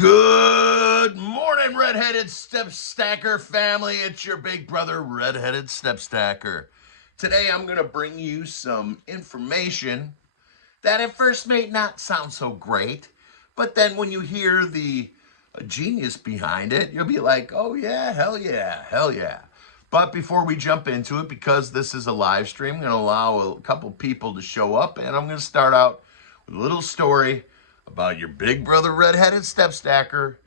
Good morning, Redheaded Step Stacker family. It's your big brother, Redheaded Step Stacker. Today I'm going to bring you some information that at first may not sound so great, but then when you hear the genius behind it, you'll be like, oh yeah, hell yeah, hell yeah. But before we jump into it, because this is a live stream, I'm going to allow a couple people to show up, and I'm going to start out with a little story about your big brother redheaded step stacker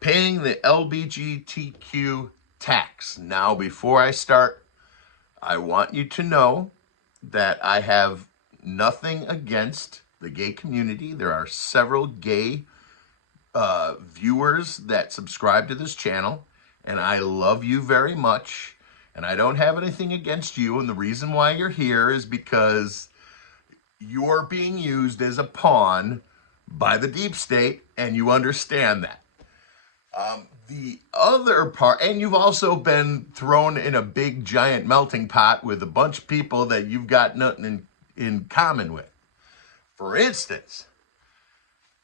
paying the LGBTQ tax. Now, before I start, I want you to know that I have nothing against the gay community. There are several gay viewers that subscribe to this channel, and I love you very much, and I don't have anything against you, and the reason why you're here is because you're being used as a pawn by the deep state, and you understand that. The other part, and you've also been thrown in a big giant melting pot with a bunch of people that you've got nothing in common with. For instance,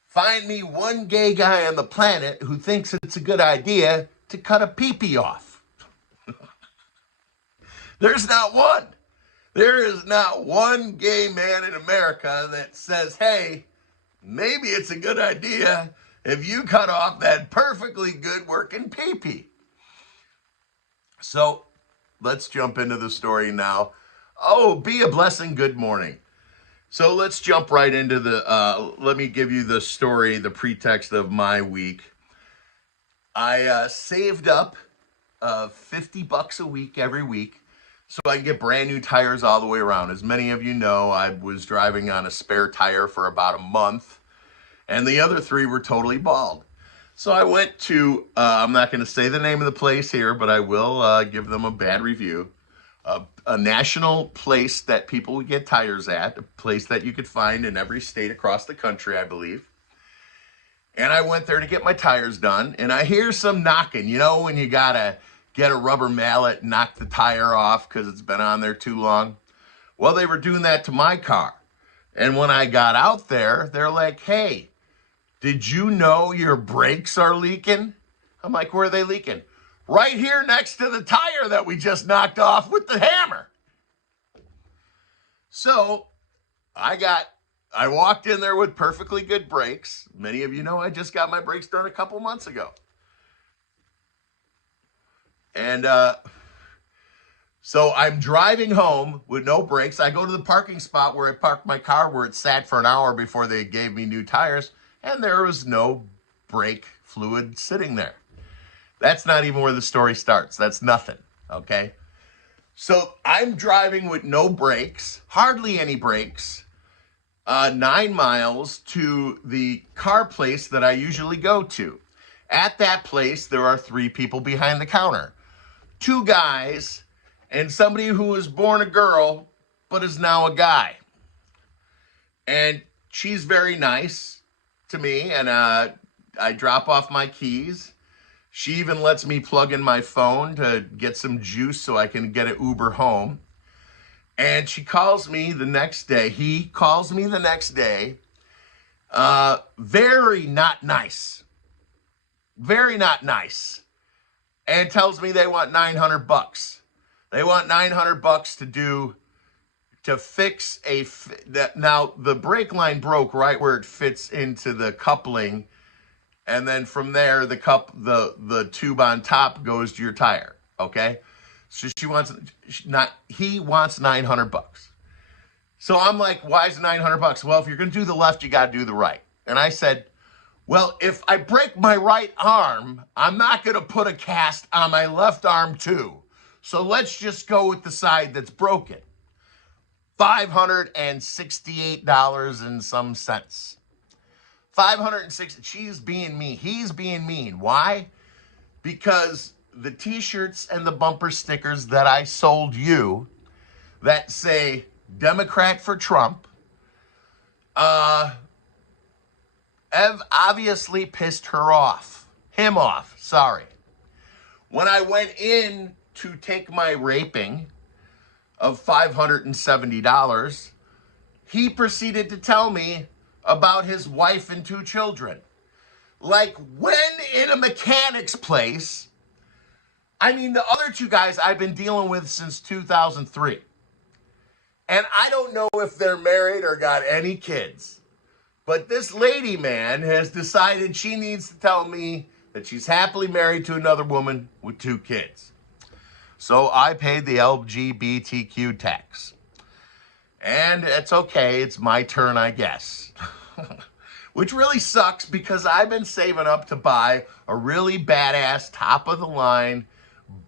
find me one gay guy on the planet who thinks it's a good idea to cut a pee-pee off. There's not one. There is not one gay man in America that says, hey, maybe it's a good idea if you cut off that perfectly good working pee-pee. So let's jump into the story now. Oh, be a blessing. Good morning. So let's jump right into let me give you the story, the pretext of my week. I saved up $50 a week every week so I can get brand new tires all the way around. As many of you know, I was driving on a spare tire for about a month, and the other three were totally bald. So I went to, I'm not going to say the name of the place here, but I will give them a bad review. A national place that people would get tires at, a place that you could find in every state across the country, I believe. And I went there to get my tires done, and I hear some knocking. You know when you got to get a rubber mallet and knock the tire off because it's been on there too long? Well, they were doing that to my car. And when I got out there, they're like, hey, did you know your brakes are leaking? I'm like, where are they leaking? Right here next to the tire that we just knocked off with the hammer. So I walked in there with perfectly good brakes. Many of you know I just got my brakes done a couple months ago. And so I'm driving home with no brakes. I go to the parking spot where I parked my car, where it sat for an hour before they gave me new tires, and there was no brake fluid sitting there. That's not even where the story starts. That's nothing, okay? So I'm driving with no brakes, hardly any brakes, 9 miles to the car place that I usually go to. At that place, there are 3 people behind the counter. 2 guys and somebody who was born a girl but is now a guy. And she's very nice to me, and I drop off my keys. She even lets me plug in my phone to get some juice so I can get an Uber home. And she calls me the next day. He calls me the next day. Very not nice. Very not nice. And tells me they want $900. They want $900 to fix now the brake line broke right where it fits into the coupling, and then from there the tube on top goes to your tire. Okay, so he wants $900. So I'm like, why is it $900? Well, if you're gonna do the left, you gotta do the right. And I said, well, if I break my right arm, I'm not gonna put a cast on my left arm too. So let's just go with the side that's broken. $568 and some cents. 560. She's being mean. He's being mean. Why? Because the t-shirts and the bumper stickers that I sold you that say Democrat for Trump have obviously pissed her off. Him off. Sorry. When I went in to take my raping of $570, he proceeded to tell me about his wife and 2 children. Like when in a mechanic's place, I mean, the other two guys I've been dealing with since 2003. And I don't know if they're married or got any kids. But this lady, man, has decided she needs to tell me that she's happily married to another woman with 2 kids. So I paid the LGBTQ tax. And it's okay. It's my turn, I guess. Which really sucks because I've been saving up to buy a really badass, top-of-the-line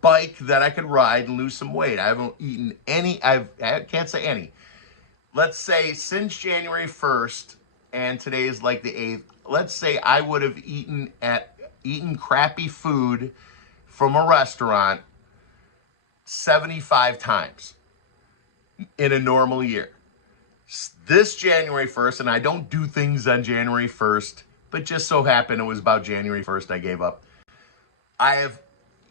bike that I could ride and lose some weight. I haven't eaten any, I can't say any. Let's say since January 1st, and today is like the 8th, let's say I would have eaten crappy food from a restaurant 75 times in a normal year. This January 1st, and I don't do things on January 1st, but just so happened it was about January 1st I gave up. I have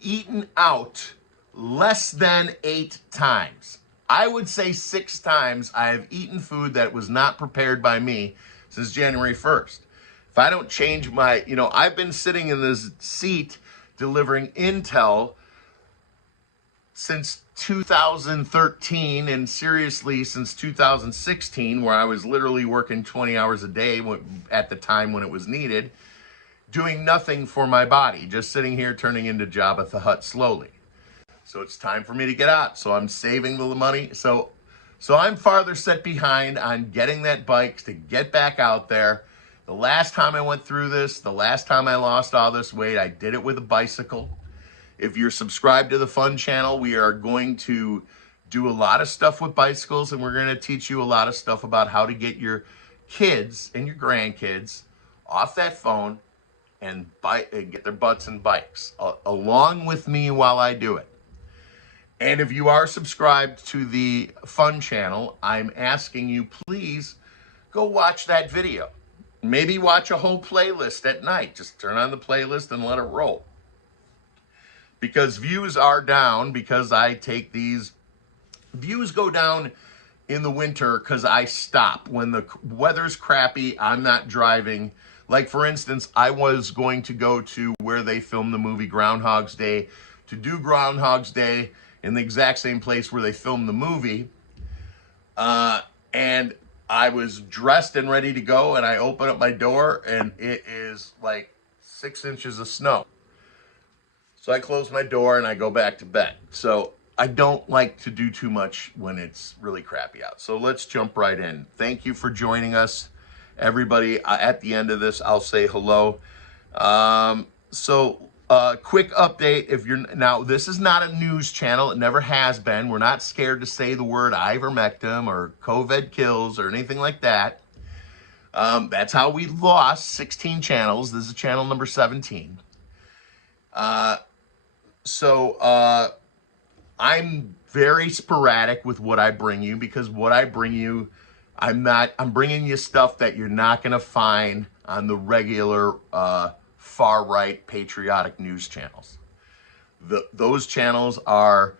eaten out less than 8 times. I would say 6 times I have eaten food that was not prepared by me since January 1st. If I don't change my, I've been sitting in this seat delivering Intel since 2013, and seriously since 2016, where I was literally working 20 hours a day at the time when it was needed, doing nothing for my body, just sitting here turning into Jabba the Hutt slowly. So it's time for me to get out. So I'm saving the money. So I'm farther set behind on getting that bike to get back out there. The last time I went through this, the last time I lost all this weight, I did it with a bicycle. If you're subscribed to the Fun channel, we are going to do a lot of stuff with bicycles, and we're going to teach you a lot of stuff about how to get your kids and your grandkids off that phone and get their butts in bikes along with me while I do it. And if you are subscribed to the Fun channel, I'm asking you, please go watch that video. Maybe watch a whole playlist at night. Just turn on the playlist and let it roll. Because views are down because I take these. Views go down in the winter because I stop. When the weather's crappy, I'm not driving. Like, for instance, I was going to go to where they filmed the movie Groundhog's Day to do Groundhog's Day in the exact same place where they filmed the movie. And I was dressed and ready to go, and I open up my door, and it is like 6 inches of snow. So I close my door and I go back to bed. So I don't like to do too much when it's really crappy out. So let's jump right in. Thank you for joining us, everybody. At the end of this, I'll say hello. Quick update. Now, this is not a news channel. It never has been. We're not scared to say the word ivermectin or COVID kills or anything like that. That's how we lost 16 channels. This is channel number 17. I'm very sporadic with what I bring you, because what I bring you, I'm bringing you stuff that you're not going to find on the regular far-right patriotic news channels. Those channels are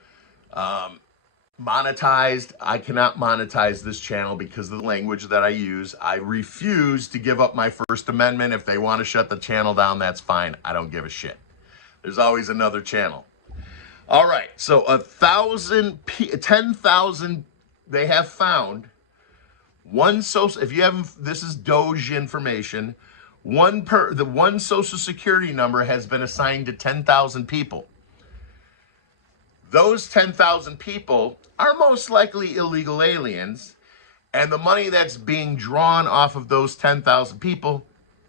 monetized. I cannot monetize this channel because of the language that I use. I refuse to give up my First Amendment. If they want to shut the channel down, that's fine. I don't give a shit. There's always another channel. All right, so 10,000, they have found one social, if you haven't, this is Doge information, the one social security number has been assigned to 10,000 people. Those 10,000 people are most likely illegal aliens, and the money that's being drawn off of those 10,000 people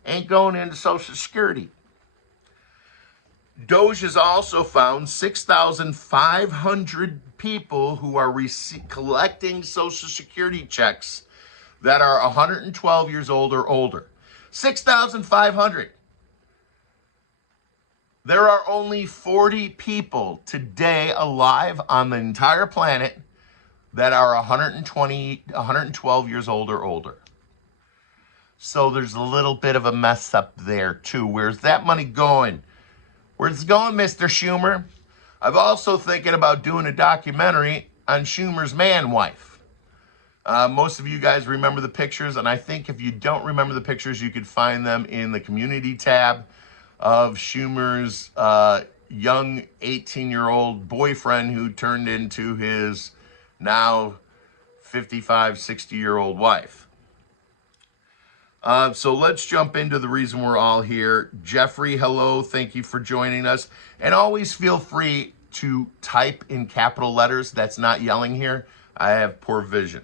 ain't going into Social Security. Doge has also found 6,500 people who are collecting Social Security checks that are 112 years old or older. 6,500. There are only 40 people today alive on the entire planet that are 112 years old or older. So there's a little bit of a mess up there too. Where's that money going? Where's it going, Mr. Schumer? I'm also thinking about doing a documentary on Schumer's man wife. Most of you guys remember the pictures, and I think if you don't remember the pictures, you could find them in the community tab of Schumer's young 18-year-old boyfriend who turned into his now 55, 60-year-old wife. So let's jump into the reason we're all here. Jeffrey, hello. Thank you for joining us. And always feel free to type in capital letters. That's not yelling here. I have poor vision.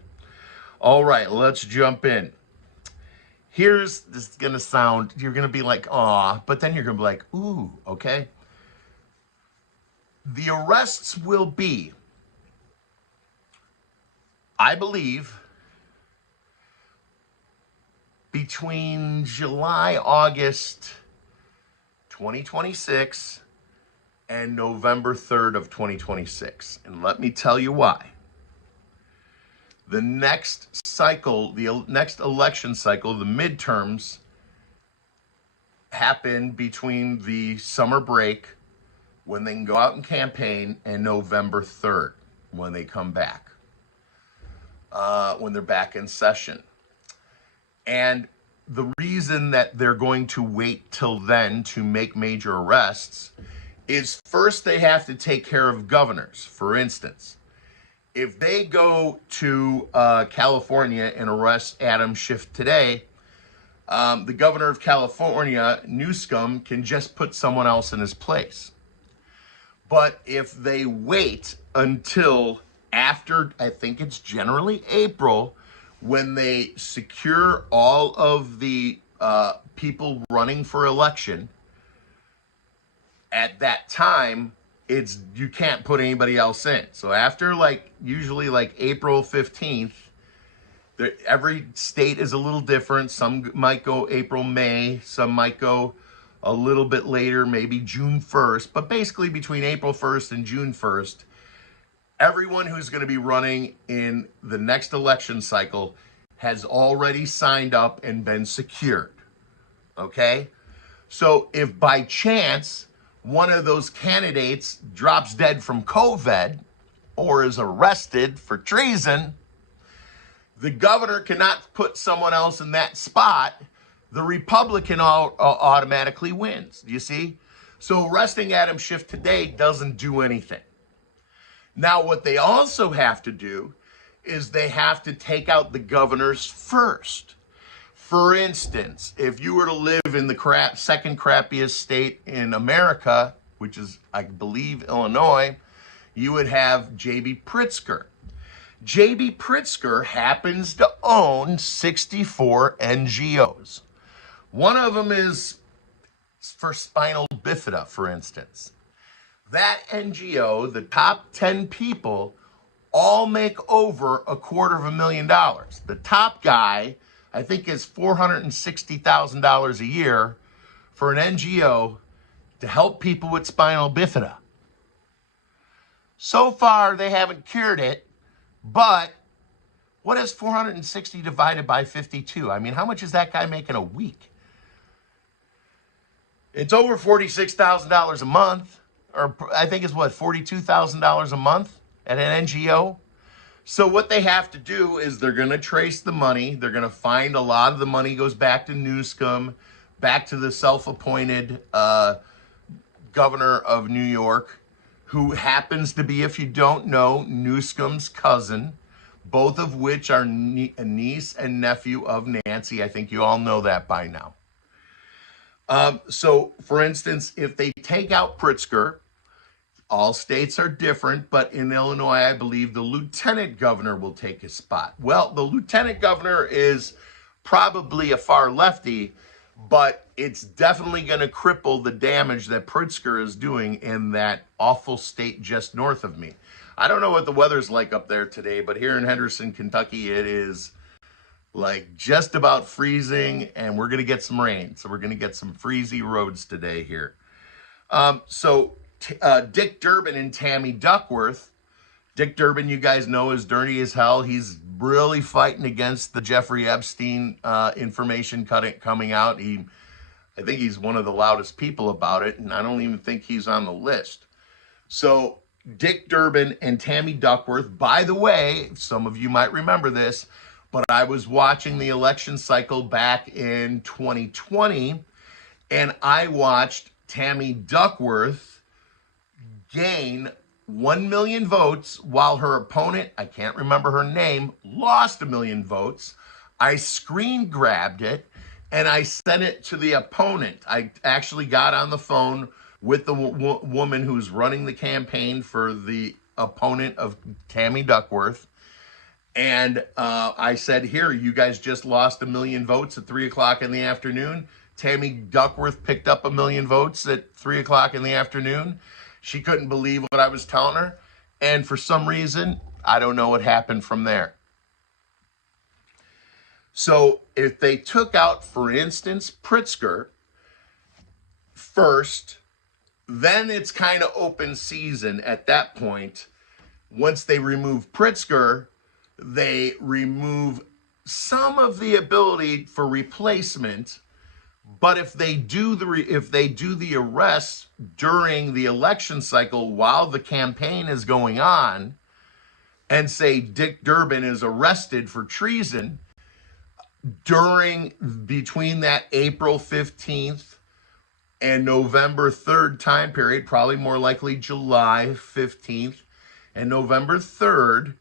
All right, let's jump in. This is going to sound, you're going to be like, aw, but then you're going to be like, ooh, okay? The arrests will be, I believe, between July, August 2026 and November 3rd of 2026. And let me tell you why. The next cycle, the next election cycle, the midterms, happen between the summer break when they can go out and campaign and November 3rd when they come back, when they're back in session. And the reason that they're going to wait till then to make major arrests is first they have to take care of governors. For instance, if they go to California and arrest Adam Schiff today, the governor of California, Newsom, can just put someone else in his place. But if they wait until after, I think it's generally April, when they secure all of the people running for election, at that time, you can't put anybody else in. So after usually April 15th, every state is a little different. Some might go April, May, some might go a little bit later, maybe June 1st. But basically between April 1st and June 1st, everyone who's going to be running in the next election cycle has already signed up and been secured. Okay? So if by chance one of those candidates drops dead from COVID or is arrested for treason, the governor cannot put someone else in that spot. The Republican automatically wins. Do you see? So arresting Adam Schiff today doesn't do anything. Now, what they also have to do is they have to take out the governors first. For instance, if you were to live in the second crappiest state in America, which is, I believe, Illinois, you would have J.B. Pritzker. J.B. Pritzker happens to own 64 NGOs. One of them is for spinal bifida, for instance. That NGO, the top 10 people, all make over $250,000. The top guy, I think, is $460,000 a year for an NGO to help people with spinal bifida. So far, they haven't cured it, but what is 460 divided by 52? I mean, how much is that guy making a week? It's over $46,000 a month, or I think it's what, $42,000 a month at an NGO? So what they have to do is they're going to trace the money. They're going to find a lot of the money goes back to Newsom, back to the self-appointed governor of New York, who happens to be, if you don't know, Newsom's cousin, both of which are a niece and nephew of Nancy. I think you all know that by now. So, for instance, if they take out Pritzker, all states are different, but in Illinois, I believe the lieutenant governor will take his spot. Well, the lieutenant governor is probably a far lefty, but it's definitely going to cripple the damage that Pritzker is doing in that awful state just north of me. I don't know what the weather's like up there today, but here in Henderson, Kentucky, it is like just about freezing, and we're going to get some rain. So we're going to get some freezy roads today here. Dick Durbin and Tammy Duckworth. Dick Durbin, you guys know, is dirty as hell. He's really fighting against the Jeffrey Epstein information coming out. I think he's one of the loudest people about it, and I don't even think he's on the list. So Dick Durbin and Tammy Duckworth. By the way, some of you might remember this, but I was watching the election cycle back in 2020, and I watched Tammy Duckworth gain 1 million votes while her opponent, I can't remember her name, lost 1 million votes. I screen grabbed it and I sent it to the opponent. I actually got on the phone with the woman who's running the campaign for the opponent of Tammy Duckworth. And I said, here, you guys just lost 1 million votes at 3 o'clock in the afternoon. Tammy Duckworth picked up 1 million votes at 3 o'clock in the afternoon. She couldn't believe what I was telling her. And for some reason, I don't know what happened from there. So if they took out, for instance, Pritzker first, then it's kind of open season at that point. Once they remove Pritzker, they remove some of the ability for replacement. But if they do the arrests during the election cycle while the campaign is going on, and say Dick Durbin is arrested for treason between that April 15th and November 3rd time period, probably more likely July 15th and November 3rd,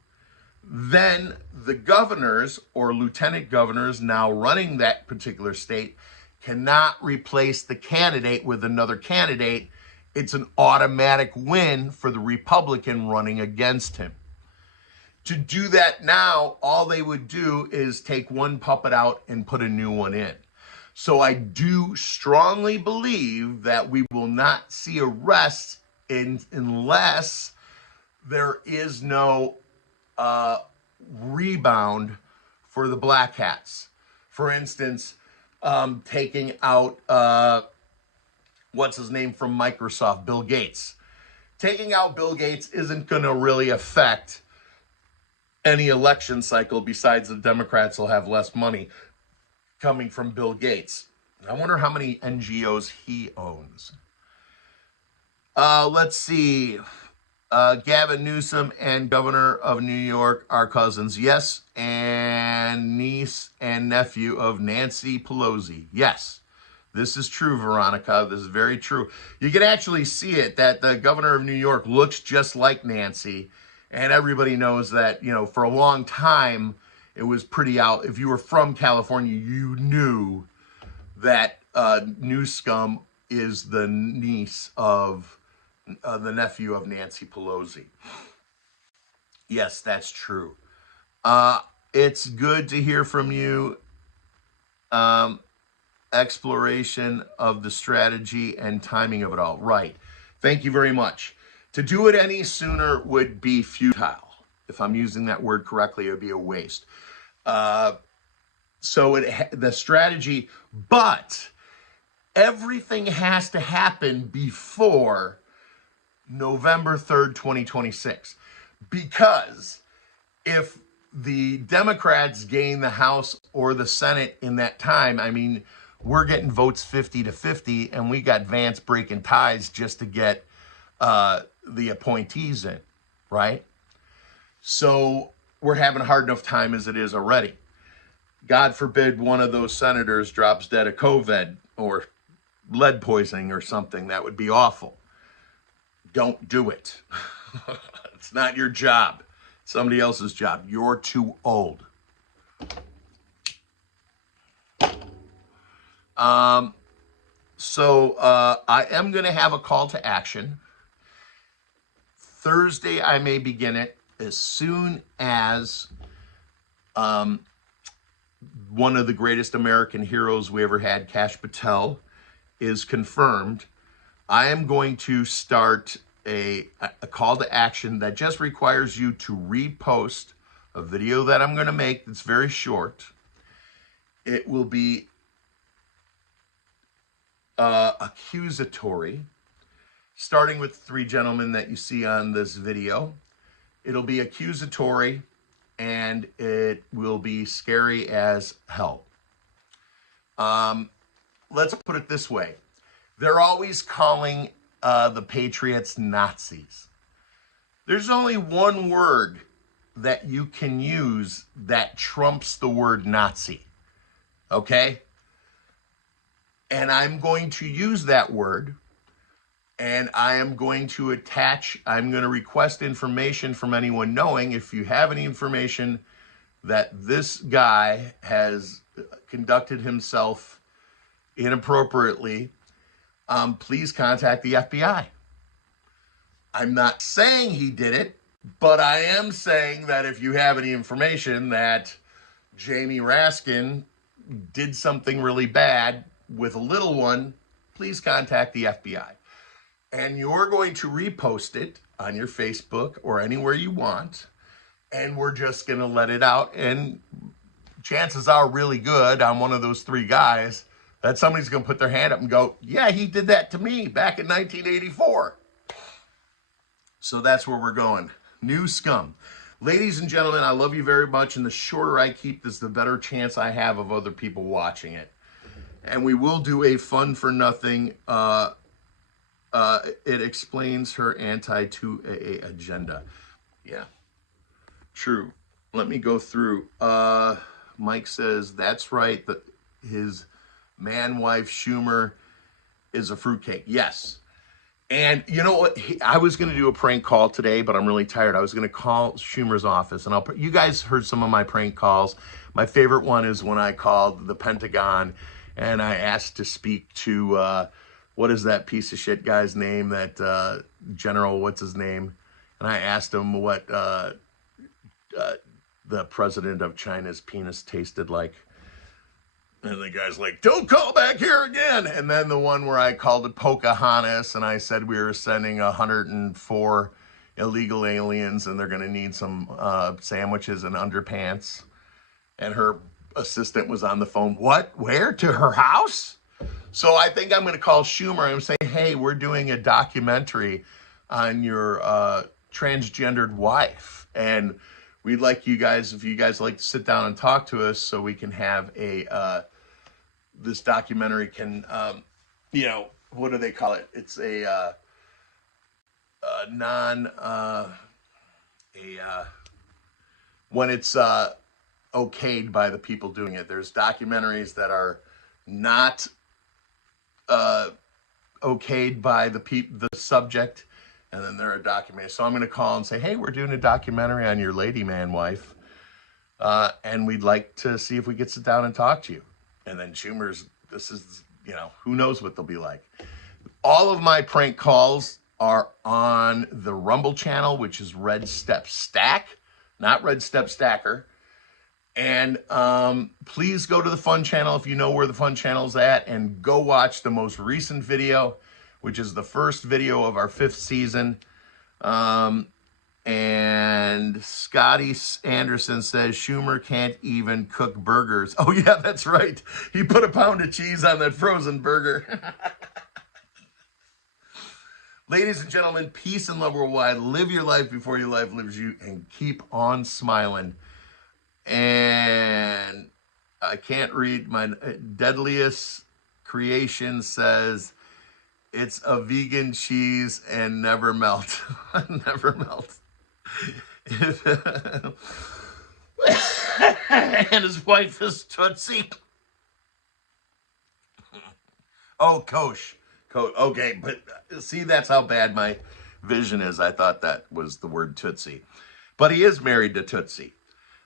then the governors or lieutenant governors now running that particular state cannot replace the candidate with another candidate. It's an automatic win for the Republican running against him. To do that now, all they would do is take one puppet out and put a new one in. So I do strongly believe that we will not see arrests unless there is no rebound for the black hats. For instance, taking out, what's his name from Microsoft, Bill Gates. Taking out Bill Gates isn't going to really affect any election cycle, besides the Democrats will have less money coming from Bill Gates. I wonder how many NGOs he owns. Let's see. Gavin Newsom and Governor of New York are cousins. Yes. And niece and nephew of Nancy Pelosi. Yes. This is true, Veronica. This is very true. You can actually see it, that the governor of New York looks just like Nancy. And everybody knows that, for a long time, it was pretty out. If you were from California, you knew that Newsom is the niece of the nephew of Nancy Pelosi. Yes, that's true. It's good to hear from you. Exploration of the strategy and timing of it all. Right. Thank you very much. To do it any sooner would be futile. If I'm using that word correctly, it would be a waste. The strategy, but everything has to happen before November 3rd, 2026. Because if the Democrats gain the House or the Senate in that time, we're getting votes 50-50, and we got Vance breaking ties just to get the appointees in, right? So we're having a hard enough time as it is already. God forbid one of those senators drops dead of COVID or lead poisoning or something. That would be awful. Don't do it. It's not your job. It's somebody else's job. You're too old. I am going to have a call to action. Thursday, I may begin it as soon as one of the greatest American heroes we ever had, Kash Patel, is confirmed. I am going to start a call to action that just requires you to repost a video that I'm going to make that's very short. It will be accusatory, starting with the three gentlemen that you see on this video. It'll be accusatory, and it will be scary as hell. Let's put it this way. They're always calling the Patriots Nazis. There's only one word that you can use that trumps the word Nazi, okay? And I'm going to use that word, and I am going to I'm going to request information from anyone knowing. If you have any information that this guy has conducted himself inappropriately, please contact the FBI. I'm not saying he did it, but I am saying that if you have any information that Jamie Raskin did something really bad with a little one, please contact the FBI. And you're going to repost it on your Facebook or anywhere you want, and we're just going to let it out. And chances are really good, I'm one of those three guys, that somebody's going to put their hand up and go, yeah, he did that to me back in 1984. So that's where we're going. New scum. Ladies and gentlemen, I love you very much, and the shorter I keep this, the better chance I have of other people watching it. And we will do a fun for nothing. It explains her anti-2AA agenda. Yeah, true. Let me go through. Mike says, that's right, that his man-wife Schumer is a fruitcake. Yes. And you know what? I was going to do a prank call today, but I'm really tired. I was going to call Schumer's office, and you guys heard some of my prank calls. My favorite one is when I called the Pentagon, and I asked to speak to, what is that piece of shit guy's name, that General, what's his name? And I asked him what the president of China's penis tasted like. And the guy's like, don't call back here again. And then the one where I called it Pocahontas, and I said we were sending 104 illegal aliens, and they're going to need some sandwiches and underpants. And her assistant was on the phone. What? Where? To her house? So I think I'm going to call Schumer and say, hey, we're doing a documentary on your transgendered wife. And we'd like you guys, if you guys like to sit down and talk to us, so we can have this documentary can, what do they call it? It's when it's okayed by the people doing it. There's documentaries that are not okayed by the subject, and then there are documentaries. So I'm going to call and say, hey, we're doing a documentary on your lady man wife, and we'd like to see if we could sit down and talk to you. And then Schumer's, this is, who knows what they'll be like. All of my prank calls are on the Rumble channel, which is Red Step Stack, not Red Step Stacker. And please go to the Fun channel if you know where the Fun channel's at, and go watch the most recent video, which is the first video of our 5th season. And Scotty Anderson says Schumer can't even cook burgers. Oh yeah, that's right. He put a pound of cheese on that frozen burger. Ladies and gentlemen, peace and love worldwide. Live your life before your life lives you, and keep on smiling. And I can't read, my deadliest creation says it's a vegan cheese and never melt. Never melt. And his wife is Tootsie. Oh, Kosh. Okay, but see, that's how bad my vision is. I thought that was the word Tootsie. But he is married to Tootsie.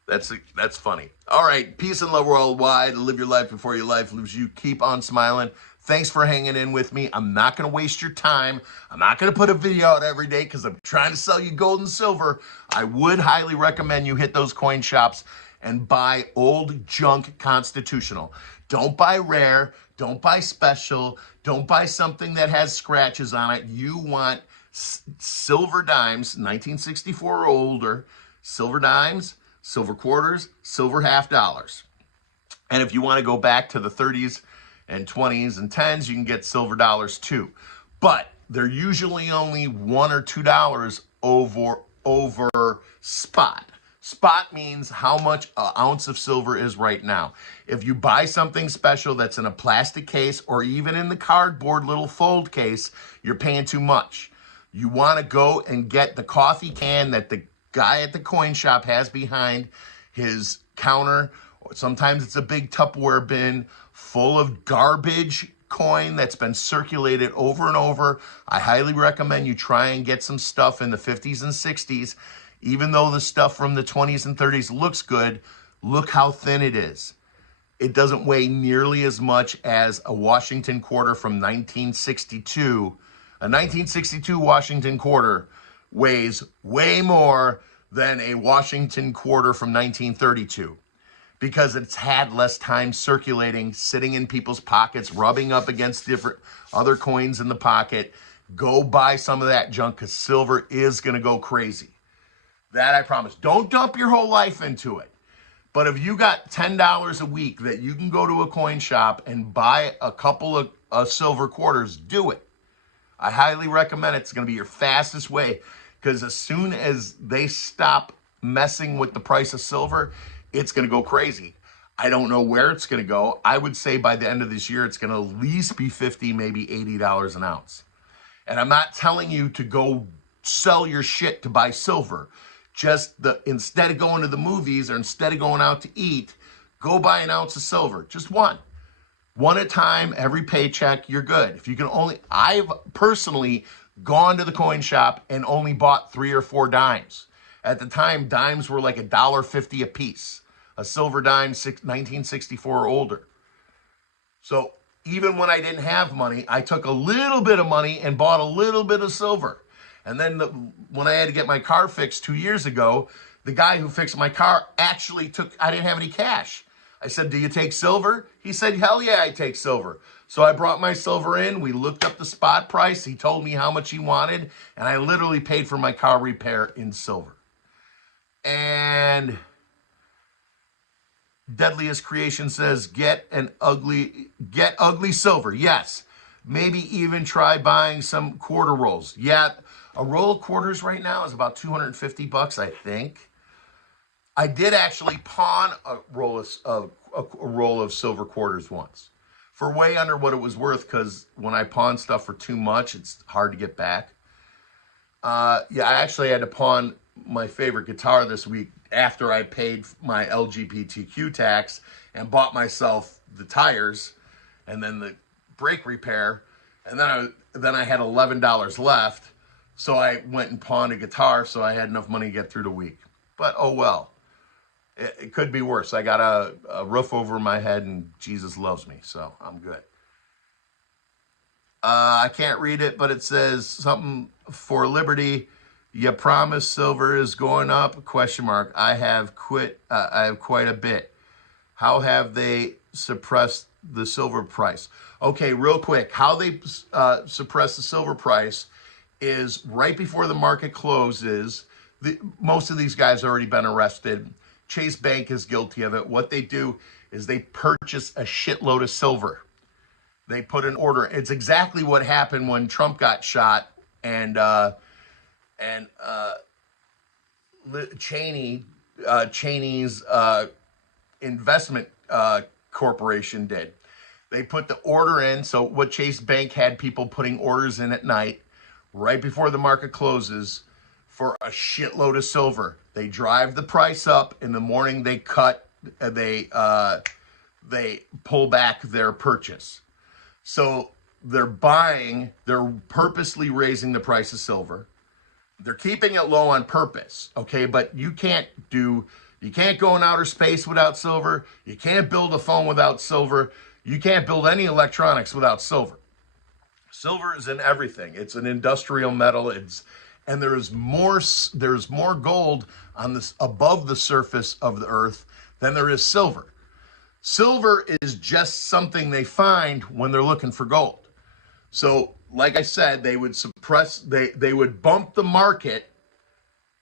That's funny. All right, peace and love worldwide. Live your life before your life lives you. Keep on smiling. Thanks for hanging in with me. I'm not going to waste your time. I'm not going to put a video out every day because I'm trying to sell you gold and silver. I would highly recommend you hit those coin shops and buy old junk constitutional. Don't buy rare. Don't buy special. Don't buy something that has scratches on it. You want silver dimes, 1964 or older, silver dimes, silver quarters, silver half dollars. And if you want to go back to the 30s and 20s and 10s, you can get silver dollars too. But they're usually only $1 or $2 over spot. Spot means how much an ounce of silver is right now. If you buy something special that's in a plastic case or even in the cardboard little fold case, you're paying too much. You want to go and get the coffee can that the guy at the coin shop has behind his counter. Sometimes it's a big Tupperware bin full of garbage coin that's been circulated over and over. I highly recommend you try and get some stuff in the 50s and 60s. Even though the stuff from the 20s and 30s looks good, look how thin it is. It doesn't weigh nearly as much as a Washington quarter from 1962. A 1962 Washington quarter weighs way more than a Washington quarter from 1932 because it's had less time circulating, sitting in people's pockets, rubbing up against different other coins in the pocket. Go buy some of that junk because silver is going to go crazy. That I promise. Don't dump your whole life into it. But if you got $10 a week that you can go to a coin shop and buy a couple of silver quarters, do it. I highly recommend it. It's going to be your fastest way because as soon as they stop messing with the price of silver, it's going to go crazy. I don't know where it's going to go. I would say by the end of this year, it's going to at least be $50, maybe $80 an ounce. And I'm not telling you to go sell your shit to buy silver. Just instead of going to the movies or instead of going out to eat, go buy an ounce of silver. Just one. One at a time, every paycheck, you're good. If you can only, I've personally gone to the coin shop and only bought 3 or 4 dimes. At the time, dimes were like $1.50 a piece. A silver dime, 1964 or older. So even when I didn't have money, I took a little bit of money and bought a little bit of silver. And then when I had to get my car fixed 2 years ago, the guy who fixed my car actually I didn't have any cash. I said, do you take silver? He said, hell yeah, I take silver. So I brought my silver in. We looked up the spot price. He told me how much he wanted. And I literally paid for my car repair in silver. And Deadliest Creation says, get ugly silver. Yes. Maybe even try buying some quarter rolls. Yeah. A roll of quarters right now is about $250, I think. I did actually pawn a roll of silver quarters once for way under what it was worth because when I pawn stuff for too much, it's hard to get back. Yeah, I actually had to pawn my favorite guitar this week after I paid my LGBTQ tax and bought myself the tires and then the brake repair. And then I had $11 left. So I went and pawned a guitar so I had enough money to get through the week. But oh well, it could be worse. I got a roof over my head and Jesus loves me, so I'm good. I can't read it, but it says something for liberty. You promise silver is going up? ? I have quite a bit. How have they suppressed the silver price? Okay, real quick. How they suppress the silver price is right before the market closes. Most of these guys already been arrested. Chase Bank is guilty of it. What they do is they purchase a shitload of silver. They put an order. It's exactly what happened when Trump got shot and Cheney's investment corporation did. They put the order in. So what Chase Bank had people putting orders in at night, right before the market closes, for a shitload of silver. They drive the price up. In the morning, they pull back their purchase. So they're purposely raising the price of silver. They're keeping it low on purpose, okay? But you can't go in outer space without silver. You can't build a phone without silver. You can't build any electronics without silver. Silver is in everything. It's an industrial metal. And there's more gold on this above the surface of the earth than there is silver. Silver is just something they find when they're looking for gold. So, like I said, they would they would bump the market,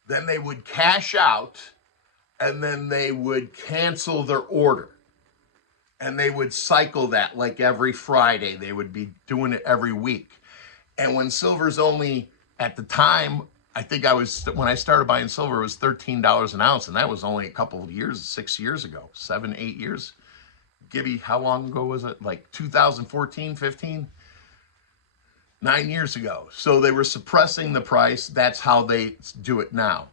then they would cash out, and then they would cancel their order. And they would cycle that like every Friday. They would be doing it every week. And when silver's only, at the time, I think when I started buying silver, it was $13 an ounce. And that was only a couple of years, 6 years ago, 7, 8 years. Gibby, how long ago was it? Like 2014, 15? 9 years ago. So they were suppressing the price. That's how they do it now.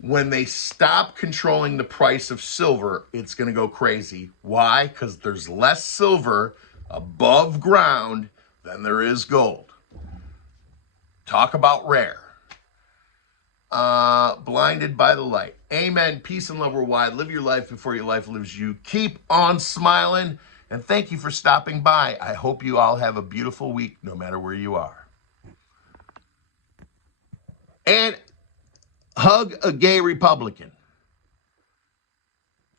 When they stop controlling the price of silver, it's going to go crazy. Why? Because there's less silver above ground than there is gold. Talk about rare. Blinded by the light. Amen. Peace and love worldwide. Live your life before your life lives you. Keep on smiling. And thank you for stopping by. I hope you all have a beautiful week, no matter where you are. And hug a gay Republican.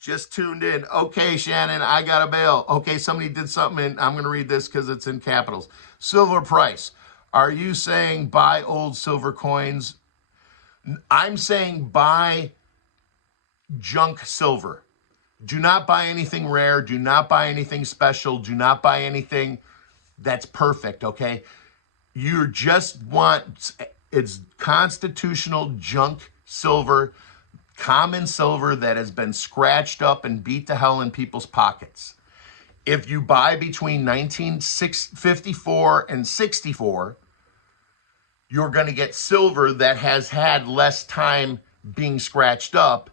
Just tuned in. Okay, Shannon, I got a bail. Okay, somebody did something, and I'm going to read this because it's in capitals. Silver price. Are you saying buy old silver coins? I'm saying buy junk silver. Do not buy anything rare. Do not buy anything special. Do not buy anything that's perfect, okay? You just want, it's constitutional junk silver, common silver that has been scratched up and beat to hell in people's pockets. If you buy between 1954 and 64, you're going to get silver that has had less time being scratched up.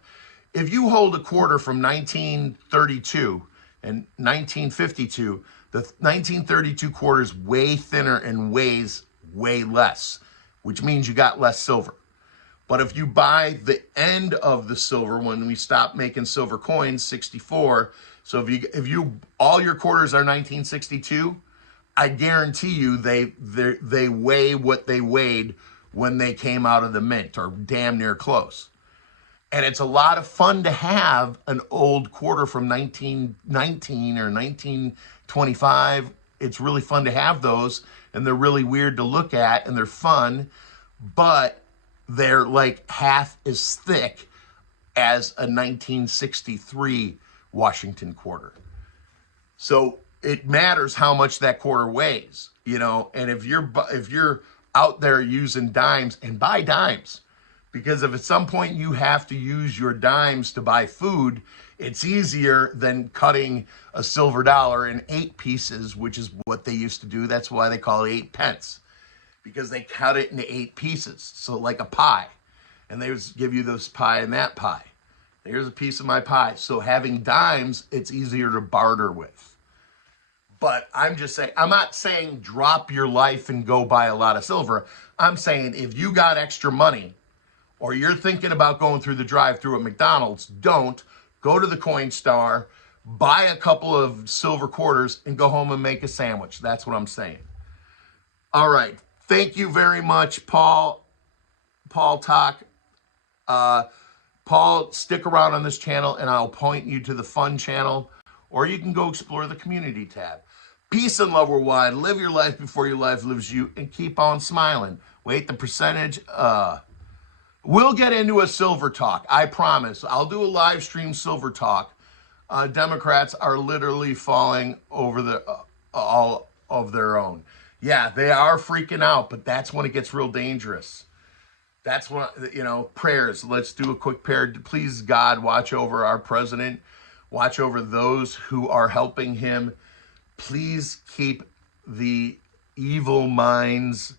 If you hold a quarter from 1932 and 1952, the 1932 quarter is way thinner and weighs way less, which means you got less silver. But if you buy the end of the silver, when we stopped making silver coins, 64, so if you all your quarters are 1962, I guarantee you they weigh what they weighed when they came out of the mint, or damn near close. And it's a lot of fun to have an old quarter from 1919 or 1925. It's really fun to have those, and they're really weird to look at, and they're fun, but they're like half as thick as a 1963 Washington quarter. So it matters how much that quarter weighs, you know. And if you're out there using dimes, and buy dimes, because if at some point you have to use your dimes to buy food, it's easier than cutting a silver dollar in 8 pieces, which is what they used to do. That's why they call it 8 pence, because they cut it into 8 pieces. So like a pie, and they would give you this pie and that pie. Here's a piece of my pie. So having dimes, it's easier to barter with. But I'm just saying, I'm not saying drop your life and go buy a lot of silver. I'm saying if you got extra money, or you're thinking about going through the drive-through at McDonald's, don't. Go to the Coinstar, buy a couple of silver quarters, and go home and make a sandwich. That's what I'm saying. All right. Thank you very much, Paul. Paul Talk. Paul, stick around on this channel, and I'll point you to the fun channel, or you can go explore the community tab. Peace and love worldwide. Live your life before your life lives you, and keep on smiling. Wait, the percentage... We'll get into a silver talk, I promise. I'll do a live stream silver talk. Democrats are literally falling over all of their own. Yeah, they are freaking out, but that's when it gets real dangerous. That's when, you know, prayers. Let's do a quick prayer. Please, God, watch over our president. Watch over those who are helping him. Please keep the evil minds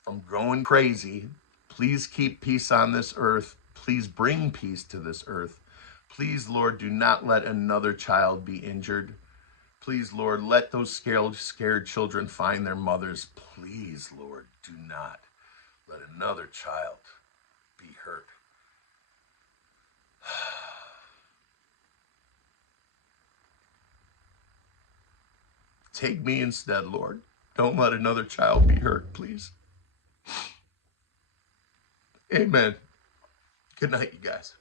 from going crazy. Please keep peace on this earth. Please bring peace to this earth. Please, Lord, do not let another child be injured. Please, Lord, let those scared children find their mothers. Please, Lord, do not let another child be hurt. Take me instead, Lord. Don't let another child be hurt, please. Amen. Good night, you guys.